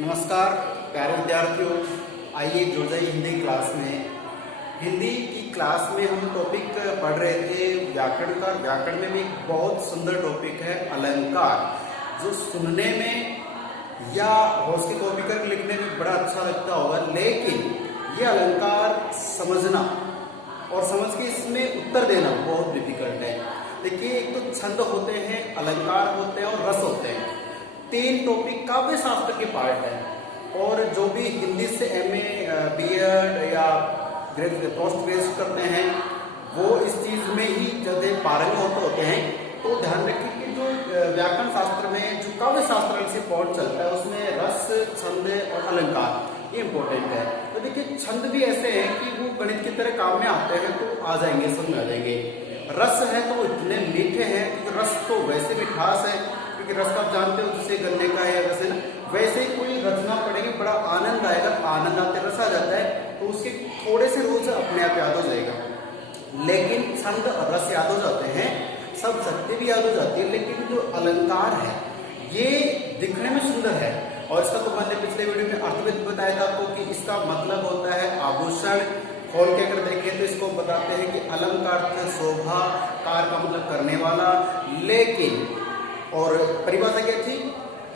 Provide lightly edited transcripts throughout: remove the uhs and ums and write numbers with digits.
नमस्कार प्यारे विद्यार्थियों, आइए जुड़ जाइए हिंदी क्लास में। हिंदी की क्लास में हम टॉपिक पढ़ रहे थे व्याकरण का। व्याकरण में भी एक बहुत सुंदर टॉपिक है अलंकार, जो सुनने में या होश की कॉपी कर लिखने में बड़ा अच्छा लगता होगा, लेकिन ये अलंकार समझना और समझ के इसमें उत्तर देना बहुत डिफिकल्ट है। देखिए, एक तो छंद होते हैं, अलंकार होते हैं और रस होते हैं। तीन टॉपिक काव्य शास्त्र के पार्ट है और जो भी हिंदी से एमए, बीएड या पोस्ट ग्रेजुएट करते हैं वो इस चीज में ही जब पारंगत होते हैं। तो ध्यान रखिए कि जो व्याकरण शास्त्र में जो काव्य शास्त्र से पॉइंट चलता है उसमें रस, छंद और अलंकार ये इंपॉर्टेंट है। तो देखिए, छंद भी ऐसे हैं कि वो गणित की तरह काम में आते हैं, तो आ जाएंगे, समझ आ जाएंगे। रस है तो वो इतने मीठे हैं क्योंकि रस तो वैसे मिठास है, क्योंकि रस का आप जानते हो जैसे गन्ने का है, वैसे ना वैसे ही कोई रचना पढ़ेंगे बड़ा आनंद आएगा। आनंद आते रस आ जाता है तो उसके थोड़े से रूल्स अपने आप याद हो जाएगा। लेकिन छंद और रस याद हो जाते हैं, सब शक्ति भी याद हो जाती है, लेकिन जो अलंकार है ये दिखने में सुंदर है। और इसका तो मैंने पिछले वीडियो में अर्थ भी बताया था आपको कि इसका मतलब होता है आभूषण। खोल के अगर देखें तो इसको बताते हैं कि अलंकार शोभा, कार का मतलब करने वाला। लेकिन और परिभाषा क्या थी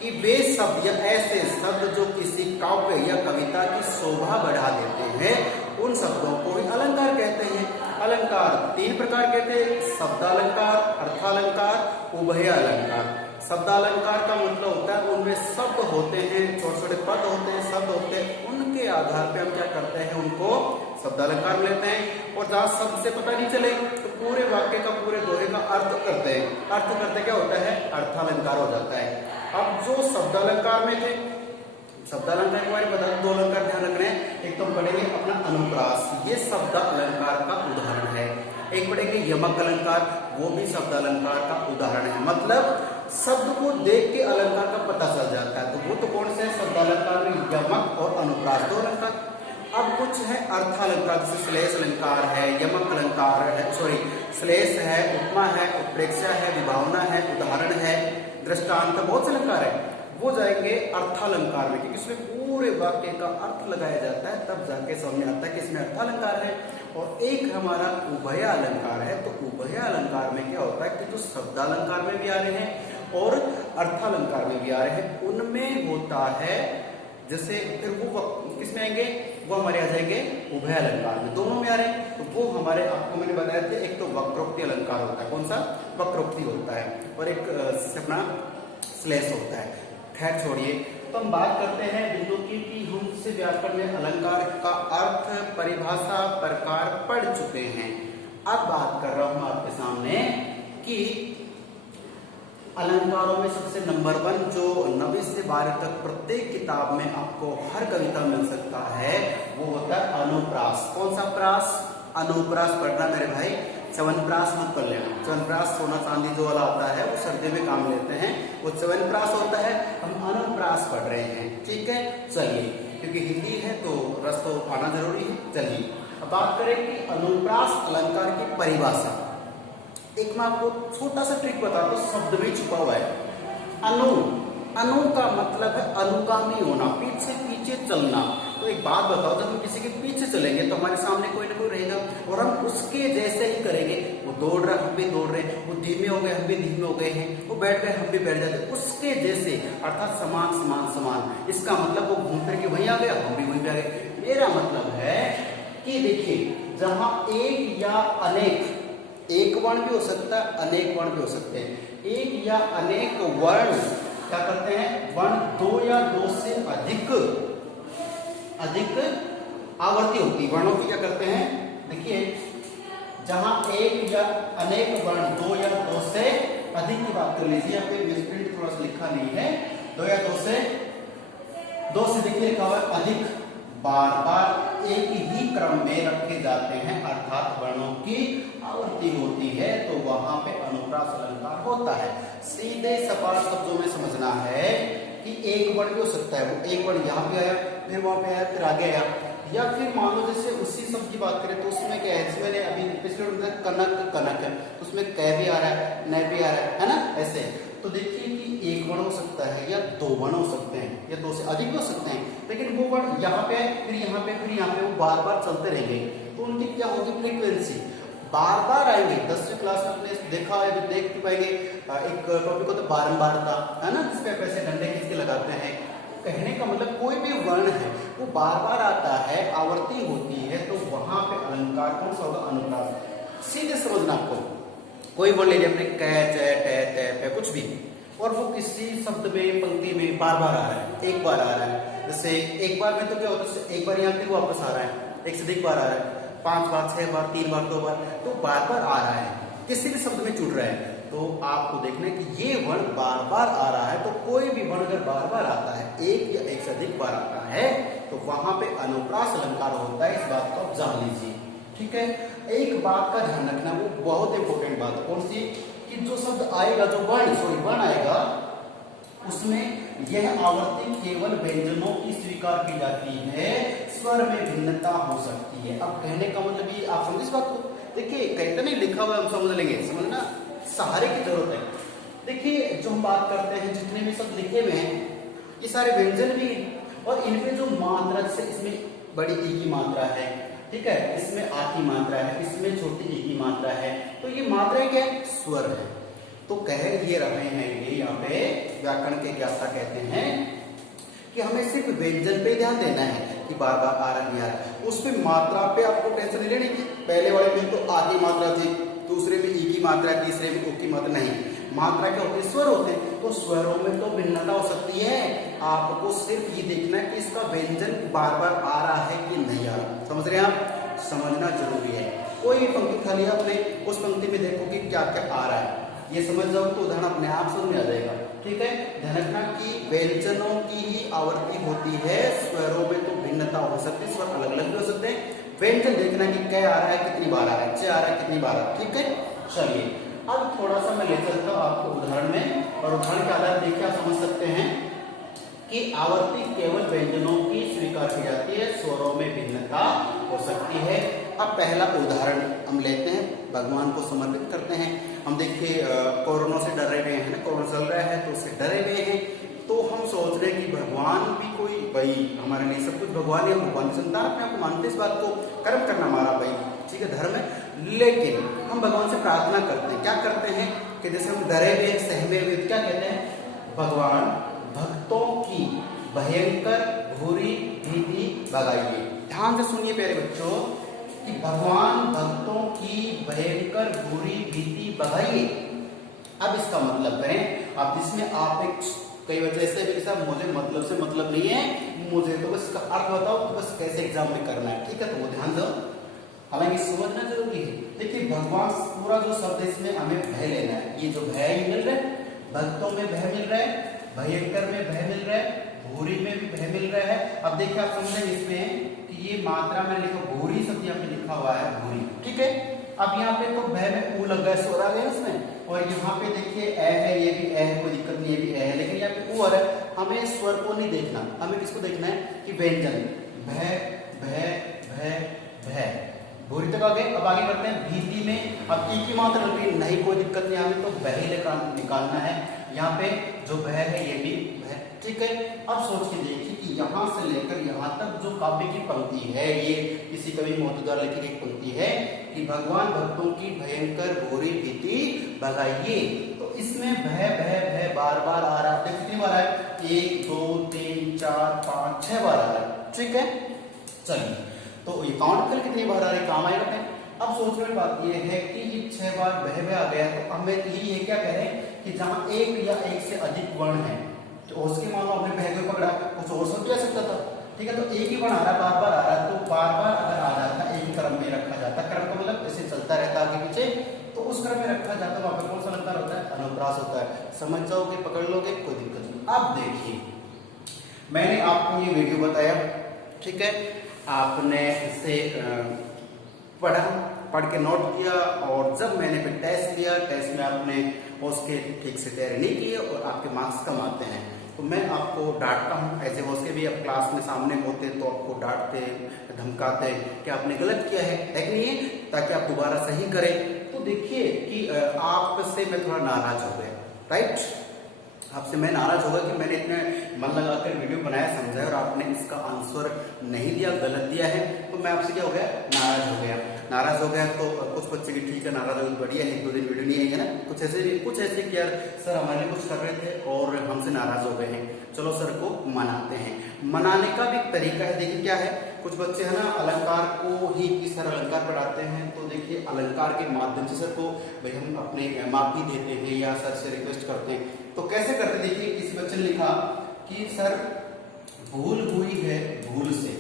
कि वे शब्द या ऐसे शब्द जो किसी काव्य या कविता की शोभा बढ़ा देते हैं, उन शब्दों को ही अलंकार कहते हैं। अलंकार तीन प्रकार के थे: शब्दालंकार, अर्थालंकार, उभय अलंकार। शब्दालंकार का मतलब होता है उनमें शब्द होते हैं, छोटे छोटे पद होते हैं, शब्द होते हैं, उनके आधार पे हम क्या करते हैं, उनको शब्दालंकार लेते हैं। और जहां शब्द से पता नहीं चले तो पूरे वाक्य का, पूरे दोहे का अर्थ करते हैं। अर्थ करते क्या होता है, अर्थालंकार हो जाता है। अब जो शब्दालंकार में थे, शब्दालंकार के बारे में बता दो अलंकार ध्यान रखने हैं। एक तो हम पढ़ेंगे अपना अनुप्रास, ये शब्द अलंकार का उदाहरण है। एक पढ़ेंगे यमक अलंकार, वो भी शब्द अलंकार का उदाहरण है। मतलब शब्द को देख के अलंकार का पता चल जाता है। तो वो तो कौन से शब्द अलंकार में यमक और अनुप्रास दो अलंकार। अब कुछ है अर्थालंकार, जैसे श्लेष अलंकार है, यमक अलंकार है, श्लेष है, उपमा है, उत्प्रेक्षा है, विभावना है, उदाहरण है, दृष्टांत, बहुत से अलंकार है। वो जाएंगे अर्थालंकार में, क्योंकि इसमें पूरे वाक्य का अर्थ लगाया जाता है, तब जाके समझ आता है कि इसमें अर्थालंकार है। और एक हमारा उभय अलंकार है। तो उभय अलंकार में क्या होता है कि जो शब्दालंकार में भी आ रहे हैं और अर्थालंकार में भी आ रहे हैं, उनमें होता है जैसे, फिर वो किसमें आएंगे, वो हमारे आ जाएंगे उभय अलंकार में, दोनों में आ रहे हैं। तो वो हमारे, आपको मैंने बताया था, एक तो वक्रोक्ति अलंकार होता है। कौन सा? वक्रोक्ति होता है। और एक अपना श्लेष होता है। खैर छोड़िए, तो हम बात करते हैं बिंदु की कि हमसे व्याकरण में अलंकार का अर्थ, परिभाषा, प्रकार पढ़ चुके हैं। अब बात कर रहा हूं आपके सामने कि अलंकारों में सबसे नंबर 1 जो 9वीं से 12 तक प्रत्येक किताब में आपको हर कविता मिल सकता है, वो होता है अनुप्रास। कौन सा प्रास? अनुप्रास पढ़ना मेरे भाई। च्यवनप्राश मत कर लेना। च्यवनप्राश सोना चांदी जो वाला होता है वो सर्दी में काम लेते हैं, वो च्यवनप्राश होता है। हम अनुप्रास पढ़ रहे हैं, ठीक है। चलिए, क्योंकि हिंदी है तो रस तो आना जरूरी है। चलिए अब बात करें कि अनुप्रास अलंकार की परिभाषा। एक मैं आपको छोटा सा ट्रिक बता दूं, शब्द में छुपा हुआ है। अनु का मतलब है अनुगामी होना, पीछे पीछे चलना। तो एक बात बताओ, जब हम किसी के पीछे चलेंगे तो हमारे सामने कोई ना कोई रहेगा और हम उसके जैसे ही करेंगे। वो दौड़ रहा है, हम भी दौड़ रहे हैं, वो धीमे हो गए, हम भी धीमे हो गए हैं, वो बैठ गए, हम भी बैठ जाते हैं, उसके जैसे, अर्थात समान समान समान। इसका मतलब वो घूम फिर के वहीं आ गया, हम भी वहीं पे आ गए। मेरा मतलब है कि देखिए, जहां एक या अनेक, एक वर्ण भी हो सकता है, अनेक वर्ण भी हो सकते हैं। एक या अनेक वर्ण क्या करते हैं, वर्ण दो या दो से अधिक आवर्ती होती वर्णों की क्या करते हैं। देखिए, जहां एक या अनेक वर्ण दो या दो से अधिक की बात कर लीजिए। यहाँ पे मिसप्रिंट थोड़ा सा लिखा नहीं है, दो या दो से देखिए लिखा हुआ अधिक, बार बार एक ही क्रम में रखे जाते हैं, अर्थात वर्णों की आवर्ती होती है, तो वहां पे अनुप्रास अलंकार होता है। सीधे सपाट शब्दों में समझना है कि एक वर्ण भी हो सकता है, वो एक वर्ण यहाँ पे आया, फिर वहां पे आया, फिर आगे आया। या फिर मान लो जैसे उसी शब्द की बात करें तो उसमें क्या है, जिसमें अभी पिछले कनक है, तो उसमें क भी आ रहा है, न भी आ रहा है ना, ऐसे। तो देखिए कि एक वर्ण हो सकता है या दो वर्ण हो सकते हैं या दो से अधिक भी हो सकते हैं, लेकिन वो वर्ण यहाँ पे फिर यहाँ पे फिर यहाँ पे वो बार बार चलते रहेंगे, तो उनकी क्या होगी फ्रीक्वेंसी बार बार आएंगे। 10वीं क्लास में आपने देखा है, देख भी पाएंगे, एक टॉपिक होता है बारंबारता, है ना, जिसपे पैसे डंडे किसके लगाते हैं। कहने का मतलब कोई भी वर्ण है वो बार बार आता है, आवर्ती होती है, तो वहां पे अलंकार कौन सा होगा, अनुप्रास। सीधे समझना आपको, कोई वर्ण ले अपने कै चे टे ते पे कुछ भी, और वो किसी शब्द में पंक्ति में बार बार आ रहा है, एक बार आ रहा है, जैसे एक बार में तो क्या होता है, एक बार यहाँ पे वापस आ रहा है, एक से अधिक बार आ रहा है, 5 बार 6 बार 3 बार 2 बार, तो बार बार आ रहा है, किसी भी शब्द में जुड़ रहा है, तो आपको देखना है कि ये वर्ण बार बार आ रहा है। तो कोई भी वर्ण अगर बार बार आता है, एक या एक से अधिक बार आता है, तो वहां पे अनुप्रास अलंकार होता है। इस बात को आप जान लीजिए, ठीक है। एक बात का ध्यान रखना, वो बहुत इंपॉर्टेंट बात कौन सी, कि जो शब्द आएगा, जो वर्ण आएगा, उसमें यह आवर्ती केवल व्यंजनों की स्वीकार की जाती है, स्वर में भिन्नता हो सकती है। अब कहने का मतलब ये, आप समझ इस बात को, देखिए कहते नहीं लिखा हुआ हम समझ लेंगे, समझना सहारे की जरूरत है। देखिए जो हम बात करते हैं, जितने भी शब्द लिखे हुए हैं, ये सारे व्यंजन भी, और इनपे जो मात्रा, जैसे इसमें बड़ी ई की मात्रा है, ठीक है, इसमें आ की मात्रा है, इसमें छोटी ई की मात्रा है, तो ये मात्रा क्या है, स्वर है। तो कह ये रहे हैं, ये यहाँ पे व्याकरण के ज्ञाता कहते हैं कि हमें सिर्फ व्यंजन पे ध्यान देना है कि बार बार आ रहा नहीं आ रहा, उस पे मात्रा पे आपको टेंशन नहीं लेनी। पहले वाले में तो आ की मात्रा थी, दूसरे में ई की मात्रा, तीसरे में ओ की मात्रा, नहीं, मात्रा क्या होती है, स्वर होते हैं, तो स्वरों में तो भिन्नता हो सकती है। आपको सिर्फ ये देखना है कि इसका व्यंजन बार बार आ रहा है कि नहीं आ रहा, समझ रहे हैं आप, समझना जरूरी है। कोई भी पंक्ति खा लिया आपने, उस पंक्ति में देखो कि क्या क्या आ रहा है, ये समझ जाओ तो उदाहरण अपने आप समझ में आ जाएगा, ठीक है। ध्यान रखना कि व्यंजनों की ही आवर्ती होती है, स्वरों में तो भिन्नता हो सकती है, स्वर अलग अलग भी हो सकते हैं। व्यंजन देखना कि क्या आ रहा है, कितनी बार आ रहा है, च आ रहा है, कितनी बार आ रहा है, ठीक है। चलिए अब थोड़ा सा मैं ले चलता हूँ आपको उदाहरण में, और उदाहरण के आधार देखिए आप समझ सकते हैं कि आवर्ती केवल व्यंजनों की स्वीकार की जाती है, स्वरों में भिन्नता हो सकती है। अब पहला उदाहरण हम लेते हैं, भगवान को समर्पित करते हैं। हम देखिए कोरोना से डरे हुए हैं ना, कोरोना चल रहा है तो उससे डरे हुए हैं, तो हम सोच रहे हैं कि भगवान भी कोई, भाई हमारे लिए सब कुछ भगवान है, भगवान संतान अपने आपको मानते इस बात को, कर्म करना हमारा भाई, ठीक है, धर्म है। लेकिन हम भगवान से प्रार्थना करते हैं, क्या करते हैं कि जैसे हम डरे हुए सहमे हुए, क्या कहते हैं, भगवान भक्तों की भयंकर बुरी भीति भगाइए। ध्यान से सुनिए प्यारे बच्चों कि भगवान भक्तों की भयंकर बुरी भीति भगाइए। अब इसका मतलब करें, अब इसमें आप एक, कई बच्चे ऐसे भी साहब मुझे मतलब से मतलब नहीं है, मुझे तो बस इसका अर्थ बताओ, तो बस कैसे एग्जाम में करना है, ठीक है, तो वो ध्यान दो, हमें समझना जरूरी है। देखिए भगवान पूरा जो शब्द इसमें हमें भय लेना है, ये जो भय मिल रहा है, भक्तों में भय मिल रहा है, भयंकर में भय मिल रहा है, भूरी में भी भय मिल रहा है। अब देखिए आप समझेंगे इसमें कि ये मात्रा में लिखा, भूरी शब्द यहाँ पे लिखा हुआ है, भूरी, ठीक है। अब यहाँ पे तो भय में ऊ लग गया, स्वर आ गया इसमें, और यहाँ पे देखिए ए है, ये भी ए है, कोई दिक्कत नहीं, ये भी ए है, लेकिन यहाँ पे ऊ आ रहा है। हमें स्वर को नहीं देखना, हमें किसको देखना है कि व्यंजन, भय भय भय भय, भूरी तक आ गए। अब आगे करते हैं भीति में, अब ई की मात्रा नहीं, कोई दिक्कत नहीं, हमें तो भय ही निकालना है। यहाँ पे जो भय है ये भी भय, ठीक है। अब सोच के देखिए कि यहाँ से लेकर यहाँ तक जो काव्य की पंक्ति है, ये किसी कवि महोदय द्वारा लिखी गई पंक्ति है कि भगवान भक्तों की भयंकर बुरी भीति भगाइए, तो इसमें भय भय भय बार बार आ रहा है, कितनी बार है, 1 2 3 4 5 6 बार आ रहा है, ठीक है। चलिए तो ये काउंट कर कितनी बार आ रही, काम आएगा। अब सोचने वाली बात ये है कि ये 6 बार बह आ गया, तो हमें ये क्या कह रहे हैं कि जहां एक या एक से अधिक वर्ण है, तो उसके मान लो हमने बह को पकड़ा, कुछ और सोच जा सकता था, ठीक है, तो एक ही वर्ण आ रहा है, बार बार आ रहा है, तो बार बार अगर आ जाता एक ही क्रम में रखा जाता, क्रम का मतलब ऐसे चलता रहता आगे पीछे, तो उस क्रम में रखा जाता, वहां पर कौन सा अलंकार होता है, अनुप्रास होता है। समझ जाओगे, पकड़ लोगे, कोई दिक्कत नहीं। अब देखिए मैंने आपको ये वीडियो बताया, ठीक है, आपने इसे पढ़ा, पढ़ के नोट किया, और जब मैंने फिर टेस्ट लिया, टेस्ट में आपने उसके ठीक से तैयारी नहीं की और आपके मार्क्स कम आते हैं, तो मैं आपको डांटता हूँ। ऐसे उसके भी अब क्लास में सामने होते तो आपको डांटते, धमकाते कि आपने गलत किया है कि नहीं, ताकि आप दोबारा सही करें। तो देखिए कि आपसे मैं थोड़ा नाराज हो गया, राइट, आपसे मैं नाराज होगा कि मैंने इतने मन लगाकर वीडियो बनाया, समझाया और आपने इसका आंसर नहीं दिया, गलत दिया है, तो मैं आपसे क्या हो गया, नाराज हो गया। नाराज हो गया तो कुछ बच्चे की ठीक है, नाराज हो बढ़िया है, 1-2 दिन वीडियो नहीं आई है ना, कुछ ऐसे कि यार सर हमारे लिए कुछ कर रहे थे और हमसे नाराज हो गए हैं, चलो सर को मनाते हैं। मनाने का भी एक तरीका है, देखिए क्या है, कुछ बच्चे है ना अलंकार को ही कि सर अलंकार पढ़ाते हैं, तो देखिए अलंकार के माध्यम से सर को भाई हम अपने माफी देते हैं या सर से रिक्वेस्ट करते हैं। तो कैसे करते, देखिए किसी बच्चे ने लिखा कि सर भूल हुई है भूल से,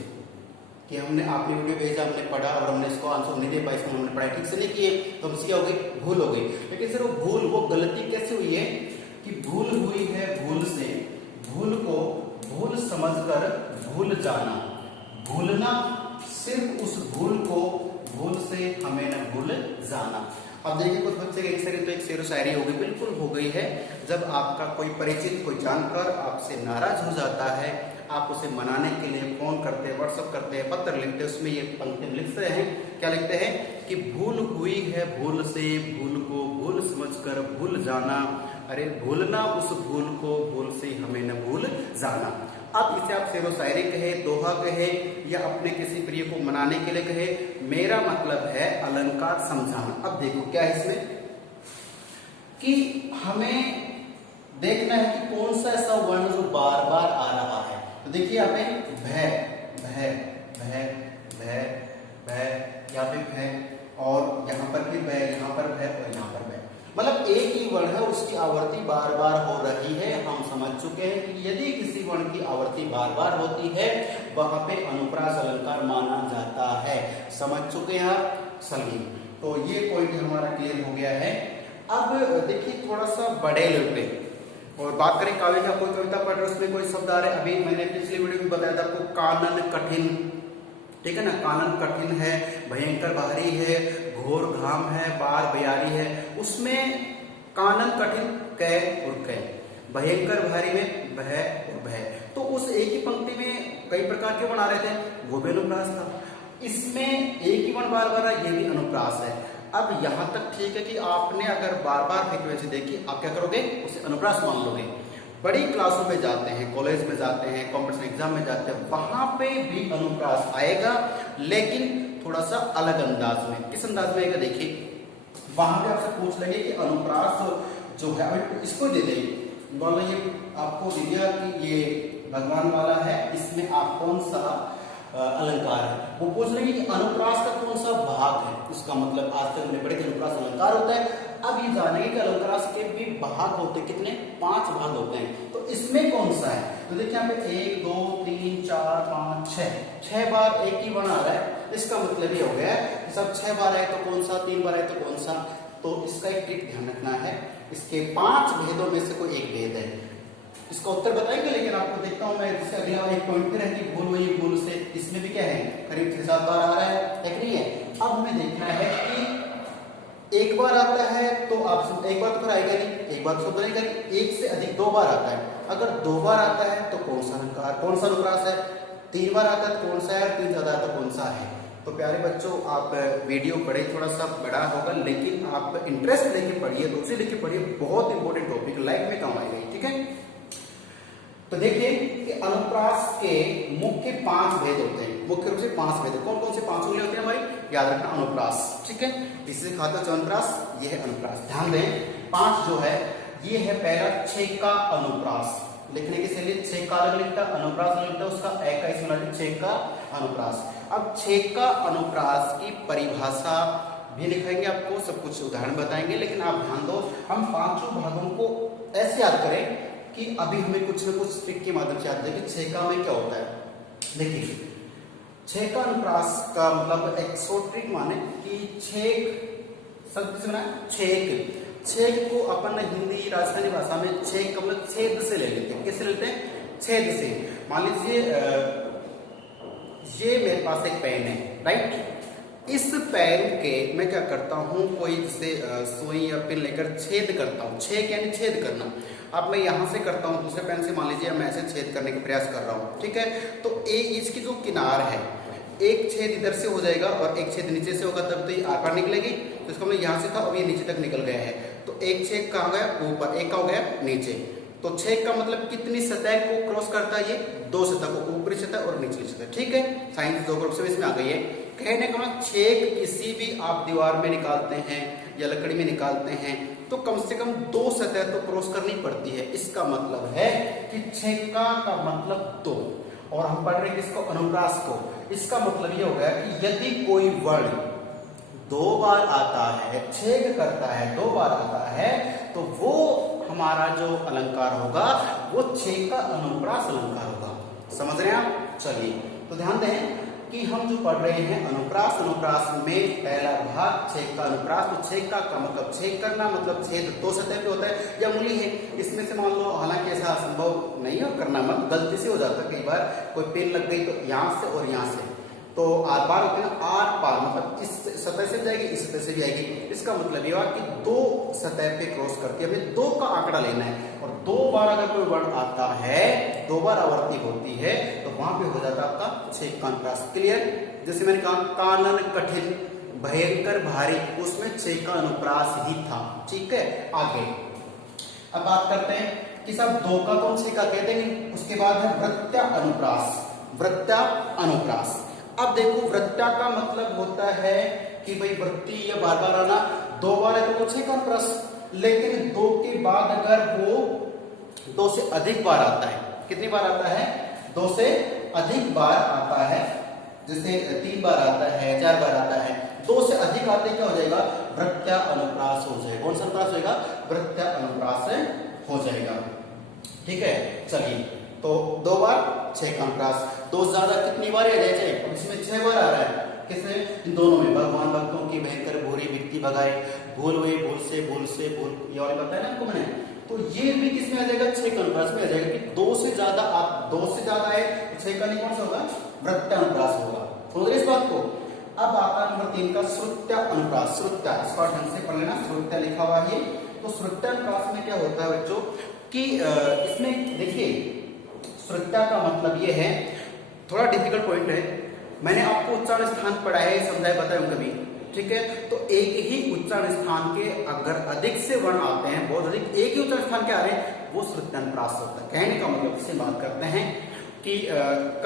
कि हमने आपने वीडियो भेजा, हमने पढ़ा और हमने इसको आंसर नहीं दे पाया, इसको हमने पढ़ाई ठीक से नहीं किए, तो हमसे क्या हो गई, भूल हो गई। लेकिन सर वो भूल, वो गलती कैसे हुई है कि भूल हुई है भूल से, भूल को भूल समझकर भूल जाना, भूलना सिर्फ उस भूल को भूल से हमें न भूल जाना। अब देखिए कुछ बच्चे के एक शेर शायरी हो गई, बिल्कुल हो गई है। जब आपका कोई परिचित, कोई जानकर आपसे नाराज हो जाता है, आप उसे मनाने के लिए फोन करते हैं, व्हाट्सएप करते हैं, पत्र लिखते हैं, उसमें ये पंक्ति लिखते हैं, क्या लिखते हैं कि भूल हुई है भूल से, भूल को भूल समझकर भूल जाना, अरे भूलना उस भूल को भूल से हमें न भूल जाना। अब इसे आप शेरो शायरी कहे, दोहा कहे या अपने किसी प्रिय को मनाने के लिए कहे, मेरा मतलब है अलंकार समझाना। अब देखो क्या है इसमें कि हमें देखना है कि कौन सा ऐसा वर्ण जो बार बार आ रहा है। तो देखिए यहाँ पे भय, भय, भय, भय, भय, यहाँ पे भय और यहाँ पर भी भय, यहाँ पर भय और यहाँ पर भय, मतलब एक ही वर्ण है, उसकी आवृत्ति बार बार हो रही है। हम समझ चुके हैं कि यदि किसी वर्ण की आवृत्ति बार बार होती है वहां पे अनुप्रास अलंकार माना जाता है। समझ चुके हैं आप सभी, तो ये पॉइंट हमारा क्लियर हो गया है। अब देखिए थोड़ा सा बड़े लेवल पे और बात करें काव्य का, कोई कविता पढ़ रहे उसमें कोई शब्द आ रहे, अभी मैंने पिछले वीडियो में बताया था आपको कानन कठिन, ठीक है ना, कानन कठिन है, भयंकर भारी है, घोर घाम है, बार बयारी है, उसमें कानन कठिन कै और कै, भयंकर भारी में भय और भय, तो उस एक ही पंक्ति में कई प्रकार के वर्ण आ रहे थे, वो भी अनुप्रास था। इसमें एक ही वर्ण बार बार है, ये भी अनुप्रास है। अब यहां तक ठीक है कि आपने अगर बार बार फ्रीक्वेंसी देखी, आप क्या करोगे, उसे अनुप्रास मान लोगे। बड़ी क्लासों में जाते हैं, कॉलेज में जाते हैं, कॉम्पिटिशन एग्जाम में जाते हैं, वहां पे भी अनुप्रास आएगा, लेकिन थोड़ा सा अलग अंदाज में। किस अंदाज में आएगा, देखिए वहां पे आपसे पूछ लेंगे कि अनुप्रास जो है, इसको दे देंगे, बोलो ये आपको दे दिया कि ये भगवान वाला है, इसमें आप कौन सा अलंकार है, वो पूछ लेंगे कि अनुप्रास का कौन सा भाग है। उसका मतलब आज तक हमने पढ़े थे अनुप्रास अलंकार होता है, अब ये जानेंगे कि अलंकारास के भी भाग होते हैं, कितने, 5 भाग होते हैं, तो इसमें कौन सा है। तो देखिए यहाँ पे 1 2 3 4 5 6 बार एक ही वर्ण आ रहा है, इसका मतलब ये हो गया सब 6 बार है तो कौन सा, 3 बार है तो कौन सा। तो इसका एक ट्रिक ध्यान रखना है, इसके 5 भेदों में से कोई एक भेद है, इसका उत्तर बताएंगे, लेकिन आपको देखता हूं मैं इससे अगला एक पॉइंट पे रहती भूल हुई भूल से, इसमें भी क्या है, करीब 6-7 बार आ रहा है, एक नहीं है। अब हमें देखना है कि एक बार आता है तो आप एक बार तो फिर आएगा नहीं, एक बार तो शब्द नहीं करेंगे, एक से अधिक 2 बार आता है, अगर 2 बार आता है तो कौन सा अलंकार, कौन सा अनुप्रास है, 3 बार आता है तो कौन सा है, 3 ज्यादा आता है तो कौन सा है। तो प्यारे बच्चों आप वीडियो पढ़े, थोड़ा सा बड़ा होगा लेकिन आप इंटरेस्ट लेके पढ़िए, रुचि लेके पढ़िए, बहुत इंपॉर्टेंट टॉपिक लाइफ में काम आएगा, ठीक है। तो देखिए कि अनुप्रास के मुख्य 5 भेद होते हैं, मुख्य रूप से 5 भेद, कौन कौन से 5 उंगली होते हैं भाई, याद रखना अनुप्रास, ठीक है, इससे खाता है अनुप्रास, ये है अनुप्रास, ध्यान दें 5 जो है ये है पहला छेका अनुप्रास, लिखने के लिए छेका अलग लिखता, अनुप्रास अलग लिखता, उसका एक का इसमें छेका अनुप्रास। अब छेका अनुप्रास की परिभाषा भी लिखाएंगे आपको, सब कुछ उदाहरण बताएंगे, लेकिन आप ध्यान दो हम 5 भागों को ऐसे याद करें कि अभी हमें कुछ न कुछ ट्रिक के माध्यम से याद है कि छेका में क्या होता है। देखिए छेका अनुप्रास का मतलब एक शॉर्ट ट्रिक माने कि छेक शब्द से बना छेक, छेद को अपन हिंदी राजस्थानी भाषा में छेद का मतलब छेद से ले लेते हैं, किससे लेते हैं, छेद से। मान लीजिए ये मेरे पास एक पेन है, राइट, इस पेन के मैं क्या करता हूँ, कोई जैसे सुई या पिन लेकर छेद करता हूँ, छेद यानी छेद करना। अब मैं यहाँ से करता हूँ दूसरे पेन से, मान लीजिए मैं ऐसे छेद करने का प्रयास कर रहा हूँ, ठीक है, तो इसकी जो किनार है एक छेद इधर से हो जाएगा और एक छेद नीचे से होगा, तब तो ये आर पार निकलेगी, तो इसका मतलब यहाँ से था और ये नीचे तक निकल गया है, तो एक छेद कहाँ गया ऊपर, एक का हो गया नीचे, तो छेद का मतलब कितनी सतह को क्रॉस करता है? ये दो सतह को, ऊपरी सतह और निचली सतह। ठीक है, साइंस ज्योग्राफी में इसमें आ गई है। कहने का मतलब छेद किसी भी आप दीवार में निकालते हैं या लकड़ी में निकालते हैं तो कम से कम दो सतह तो क्रॉस करनी पड़ती है। इसका मतलब है कि छेका का मतलब दो, और हम पढ़ रहे हैं किसको? अनुप्रास को। इसका मतलब ये हो गया कि यदि कोई वर्ण दो बार आता है, छेद करता है, दो बार आता है, तो वो हमारा जो अलंकार होगा वो छेद का अनुप्रास अलंकार होगा। समझ रहे हैं आप? चलिए, तो ध्यान दें कि हम जो पढ़ रहे हैं अनुप्रास, अनुप्रास में पहला भाग छेद का अनुप्रास। तो छेद का मतलब छेद करना, मतलब छेद दो सतह पे होता है या मूली है। इसमें से मान लो, हालांकि ऐसा संभव नहीं है करना, मत गलती से हो जाता है कई बार, कोई पेन लग गई तो यहाँ से और यहाँ से, तो आर पार होते हैं, आर पार मतलब इस सतह से जाएगी, इस सतह से भी आएगी। इसका मतलब ये हुआ कि दो सतह पे क्रॉस करके हमें दो का आंकड़ा लेना है, और दो बार अगर कोई वर्ण आता है, दो बार आवर्ती होती है, तो वहां पे हो जाता है आपका छेद का अनुप्रास। क्लियर? जैसे मैंने कहा कानन कठिन भयंकर भारी, उसमें छेद का अनुप्रास ही था। ठीक है, आगे अब बात करते हैं कि सब दो का कौन छेद का कहते हैं। उसके बाद है वृत्ता अनुप्रास। वृत्ता अनुप्रास, अब देखो वृत्ता का मतलब होता है कि भाई वृत्ति या बार बार आना, दो बार है तो छेद का अनुप्रास, लेकिन दो के बाद अगर वो दो से अधिक बार आता है, कितनी बार आता है? दो से अधिक बार आता है, जैसे तीन बार आता है, चार बार आता है, दो से अधिक आते क्या हो जाएगा? वृत्ता अनुप्रास हो जाएगा। कौन सा अनुप्रास होगा? वृत्ता अनुप्रास हो जाएगा। ठीक है, चलिए, तो दो बार छह का अनुप्रास, दो से ज्यादा कितनी बार आ जाए? इसमें 6 बार आ रहा है। किसमें? इन दोनों में। भगवान भक्तों की भयंकर भूरी वित्ती भगाए, भूल हुए भूल से भूल, ये वाली बताया ना आपको मैंने। तो ये भी किसमें आ जाएगा? छह का अनुप्रास में आ जाएगा कि दो से ज्यादा है तो छह का नहीं कौन सा होगा? वृत्ता अनुप्रास होगा। समझ रहे इस बात को? अब आता नंबर 3 का श्रुत्या अनुप्रास। श्रुत्या, इसका ढंग से पढ़ लेना, श्रुत्या लिखा हुआ है। तो श्रुत्या अनुप्रास में क्या होता है बच्चों कि इसमें देखिए श्रुत्या का मतलब ये है, थोड़ा डिफिकल्ट पॉइंट है, मैंने आपको उच्चारण स्थान पढ़ाया है, समझाया, बताया कभी। ठीक है, तो एक ही उच्चारण स्थान के अगर अधिक से वर्ण आते हैं, बहुत अधिक, एक ही उच्चारण स्थान के आ रहे हैं, वो श्रुत्या अनुप्रास होता है। कहने का मतलब इससे बात करते हैं कि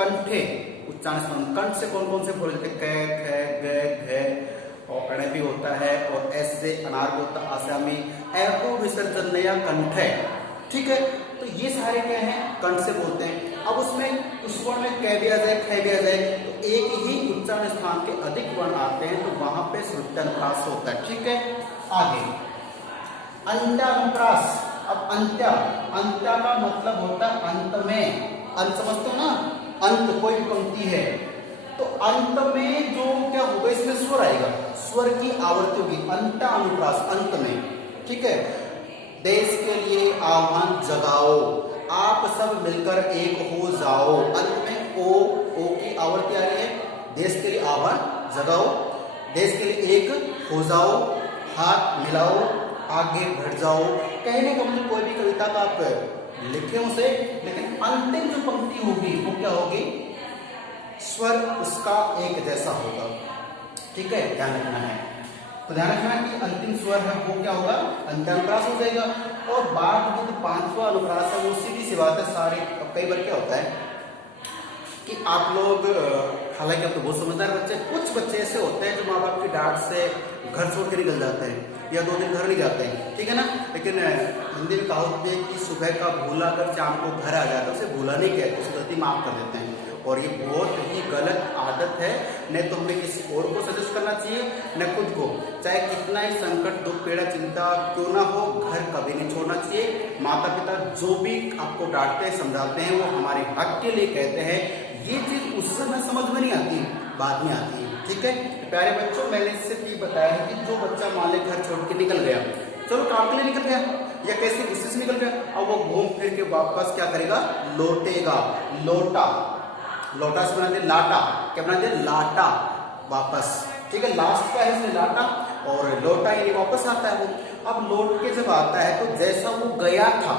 कंठे उच्चारण स्थान, कंठ से कौन कौन से बोले जाते हैं? क, ख, ग, घ, और अण भी होता है, और एस से अनार भी होता है, आसामी, एको विसर्जन या कंठ है। ठीक है, तो ये सारे क्या हैं? कंठ से बोलते हैं। अब उसमें उस वर्ण में क भी आ जाए, ख भी आ जाए, तो एक ही उच्चारण स्थान के अधिक वर्ण आते हैं तो वहां पे श्रुत्या अनुप्रास होता है। ठीक है, आगे अंत्या अनुप्रास। अब अंत्या, अंत्या का मतलब होता है अंत में। अंत समझते हो ना? अंत, कोई पंक्ति है तो अंत में जो क्या होगा? इसमें स्वर आएगा, स्वर की आवृत्ति होगी। अंत्या अनुप्रास, अंत में। ठीक है, देश के लिए आह्वान जगाओ, आप सब मिलकर एक हो जाओ। अंत में ओ की आवृत्ति आ रही है। देश के लिए आह्वान जगाओ, देश के लिए एक हो जाओ, हाथ मिलाओ, आगे बढ़ जाओ। कहने का मतलब कोई भी कविता का आप लिखे उसे, लेकिन अंतिम जो पंक्ति होगी वो क्या होगी? स्वर उसका एक जैसा होगा। ठीक है, ध्यान रखना है। तो ध्यान रखना कि अंतिम स्वर है वो क्या होगा? अंत्या अनुप्रास हो जाएगा। और बात जो 5वां अनुप्रास है वो सीधी सी बात है सारे। कई बार क्या होता है कि आप लोग, हालांकि आप तो बहुत समझदार बच्चे, कुछ बच्चे ऐसे होते हैं जो माँ बाप की डांट से घर छोड़ के निकल जाते हैं या 2 दिन घर नहीं जाते हैं। ठीक है ना? लेकिन हिंदी में कहावत है कि सुबह का भूला अगर शाम को घर आ जाता है उसे भूला नहीं कहते, उसे गलती माफ कर देते हैं। और ये बहुत ही गलत आदत है। न तो हमें किसी और को सजेस्ट करना चाहिए, न खुद को। चाहे कितना ही संकट, दुख, पीड़ा, चिंता क्यों ना हो, घर कभी नहीं छोड़ना चाहिए। माता पिता जो भी आपको डांटते हैं, समझाते हैं, वो हमारे हक के लिए कहते हैं। ये चीज उस समय समझ में नहीं आती, बाद में आती है। ठीक है प्यारे बच्चों, मैंने सिर्फ ये बताया है कि जो बच्चा मान ले घर छोड़ के निकल गया, चलो काम के लिए निकल गया या कैसे गुस्से से निकल गया, अब वो घूम फिर के वापस क्या करेगा? लौटेगा। लौटा, लौटा से बना दे लाटा, क्या बना दे? लाटा, वापस। ठीक है, लास्ट का है इसलिए लाटा, और लौटा यानी वापस आता है वो। अब लौट के जब आता है तो जैसा वो गया था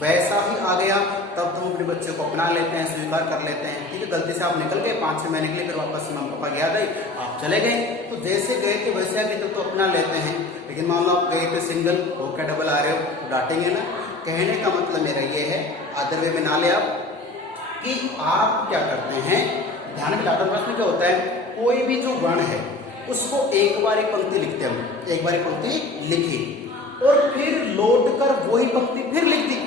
वैसा ही आ गया। तब तो हम अपने बच्चे को अपना लेते हैं, स्वीकार कर लेते हैं। ठीक है, गलती से आप निकल गए 5-6 महीने के लिए, फिर वापस मम्मी पापा की याद आई, आप चले गए, तो जैसे गए थे वैसे आगे तब तो अपना लेते हैं। लेकिन मान लो आप गए थे सिंगल, वो क्या डबल आ रहे हो, डांटेंगे ना। कहने का मतलब मेरा ये है, अदर वे में ना ले आप, कि आप क्या करते हैं, ध्यान में लाटन प्रश्न में क्या होता है, कोई भी जो वर्ण है उसको एक बार एक पंक्ति लिखते हैं, हम एक बार एक पंक्ति लिखी और फिर लौट कर वही पंक्ति फिर लिख दी,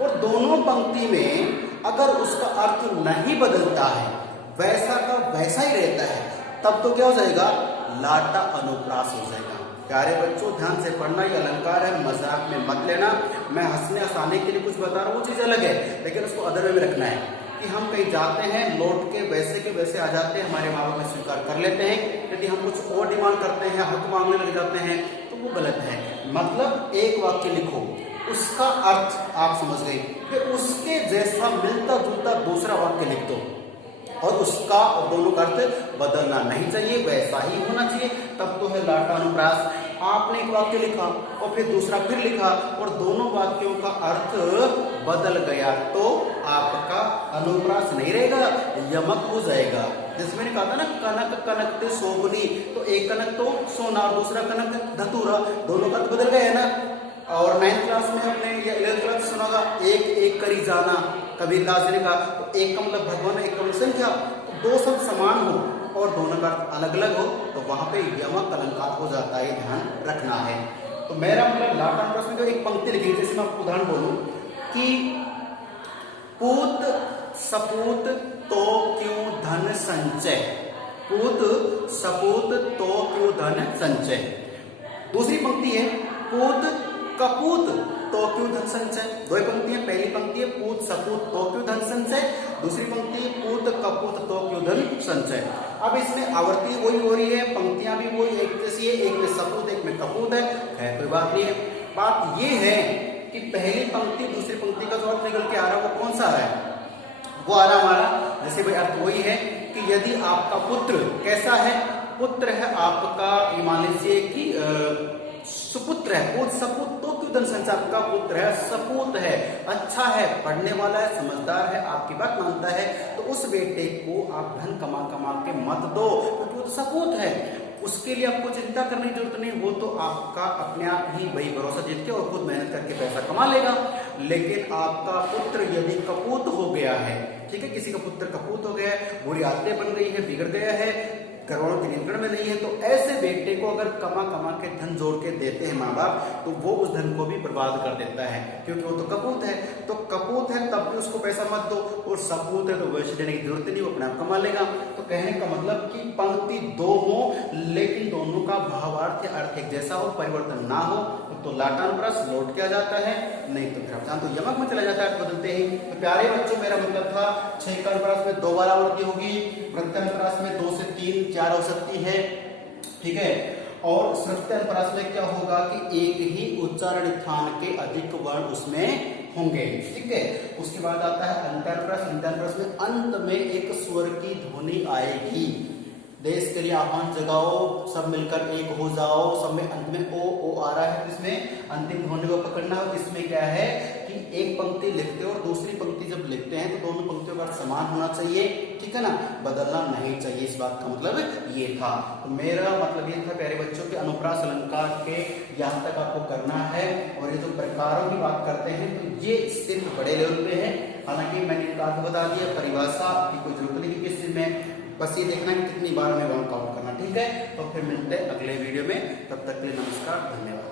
और दोनों पंक्ति में अगर उसका अर्थ नहीं बदलता है, वैसा का वैसा ही रहता है, तब तो क्या हो जाएगा, लाटा अनुप्रास हो जाएगा। प्यारे बच्चों ध्यान से पढ़ना, ये अलंकार है, मजाक में मत लेना। मैं हंसने हंसाने के लिए कुछ बता रहा हूँ, वो चीज अलग है, लेकिन उसको अदर वे में रखना है कि हम कहीं जाते हैं, लौट के वैसे के वैसे आ जाते हैं, हमारे माँ बाप में स्वीकार कर लेते हैं, यदि हम कुछ और डिमांड करते हैं, हक मांगने लग जाते हैं, तो वो गलत है। मतलब एक वाक्य लिखो, उसका अर्थ आप समझ गए, कि उसके जैसा मिलता जुलता दूसरा वाक्य लिख दो, और उसका और दोनों का अर्थ बदलना नहीं चाहिए, वैसा ही होना चाहिए, तब तो है लाटा अनुप्रास। आपने एक वाक्य लिखा और फिर दूसरा फिर लिखा और दोनों वाक्यों का अर्थ बदल गया, तो आपका अनुप्रास नहीं रहेगा, यमक हो जाएगा। जैसे मैंने कहा था ना, कनक कनकते शोभनी, तो एक कनक तो सोना और दूसरा कनक धतूरा, दोनों का अर्थ बदल गया है ना। और 9th क्लास में हमने या 11th क्लास में सुना होगा, एक एक करी जाना, कबीरदास जी ने कहा, तो एक का मतलब भगवान, एक का मतलब संख्या, तो दो शब्द समान हो और दोनों का अलग अलग हो, तो वहां पे यमक अलंकार हो जाता है, ध्यान रखना है। तो मेरा मतलब लाटन प्रश्न में एक पंक्ति लिखी, जैसे मैं आपको उदाहरण बोलूं कि पूत सपूत तो क्यों धन संचय, पूत सपूत तो क्यों धन संचय। दूसरी पंक्ति है पूत कपूत तो क्यों धन संचय। दो पंक्ति है, पहली पंक्ति है पूत सपूत तो क्यों धन संचय, दूसरी पंक्ति है पूत कपूत तो क्यों धन संचय। अब इसमें आवृत्ति वही हो रही है, पंक्तियां भी वही एक जैसी है, एक में सपूत एक में कपूत है, कोई बात नहीं है। बात ये है कि पहली पंक्ति दूसरी पंक्ति का जो अर्थ निकल के आ रहा है वो कौन सा आ रहा है, वो आ रहा हमारा, जैसे भाई अर्थ वही है कि यदि आपका पुत्र कैसा है, पुत्र है आपका, मान लीजिए कि सुपुत्र है, पूत सपूत तो क्यों धन संचय, आपका पुत्र है, सपूत है, अच्छा है, पढ़ने वाला है, समझदार है, आपकी बात मानता है, तो उस बेटे को आप धन कमा कमा के मत दो, क्योंकि वो तो सपूत है, उसके लिए आपको चिंता करने की जरूरत नहीं, वो तो आपका अपने आप ही वही भरोसा जीत के और खुद मेहनत करके पैसा कमा लेगा। लेकिन आपका पुत्र यदि कपूत हो गया है, ठीक है, किसी का पुत्र कपूत हो गया है, बुरी आदतें बन गई है, बिगड़ गया है, घरवालों के नियंत्रण में नहीं है, तो ऐसे बेटे को अगर कमा कमा के धन जोड़ के देते हैं माँ बाप, तो वो उस धन को भी बर्बाद कर देता है, क्योंकि वो तो कपूत है। तो कपूत है तब भी उसको पैसा मत दो, और सपूत है तो वैसे देने की जरूरत नहीं, वो अपने आप कमा लेगा। तो कहने का मतलब कि पंक्ति दो हो लेकिन दोनों का भावार्थ या अर्थ एक जैसा हो, परिवर्तन ना हो, तो लाटानुप्रास लौट के आ जाता है, नहीं तो फिर आप तो यमक में चला जाता है बदलते ही। तो प्यारे बच्चों मेरा मतलब था 6 का अनुप्रास में 2 बार आवृत्ति होगी, प्रत्यनुप्रास में 2 से 3 4 हो सकती है, ठीक है। और श्रुत्यनुप्रास में क्या होगा कि एक ही उच्चारण स्थान के अधिक वर्ण उसमें होंगे, ठीक है। उसके बाद आता है अंतरप्रास, अंतरप्रास में अंत में एक स्वर की ध्वनि आएगी, देश के लिए आह्वान जगाओ, सब मिलकर एक हो जाओ, सब में अंत में ओ आ रहा है, इसमें अंतिम ध्वनि को पकड़ना हो। इसमें क्या है कि एक पंक्ति लिखते हो और दूसरी पंक्ति जब लिखते हैं तो दोनों पंक्तियों का समान होना चाहिए, ठीक है ना, बदलना नहीं चाहिए, इस बात का मतलब ये था। तो मेरा मतलब ये था प्यारे बच्चों के अनुप्रास अलंकार के यहाँ तक आपको करना है। और ये जो प्रकारों की बात करते हैं तो ये सिर्फ बड़े लेवल पे है, हालांकि मैंने आपको बता दिया परिभाषा की कोई जरूरत नहीं किस चीज में, बस ये देखना कि कितनी बार हमें काउंट करना, ठीक है। तो फिर मिलते हैं अगले वीडियो में, तब तक के लिए नमस्कार, धन्यवाद।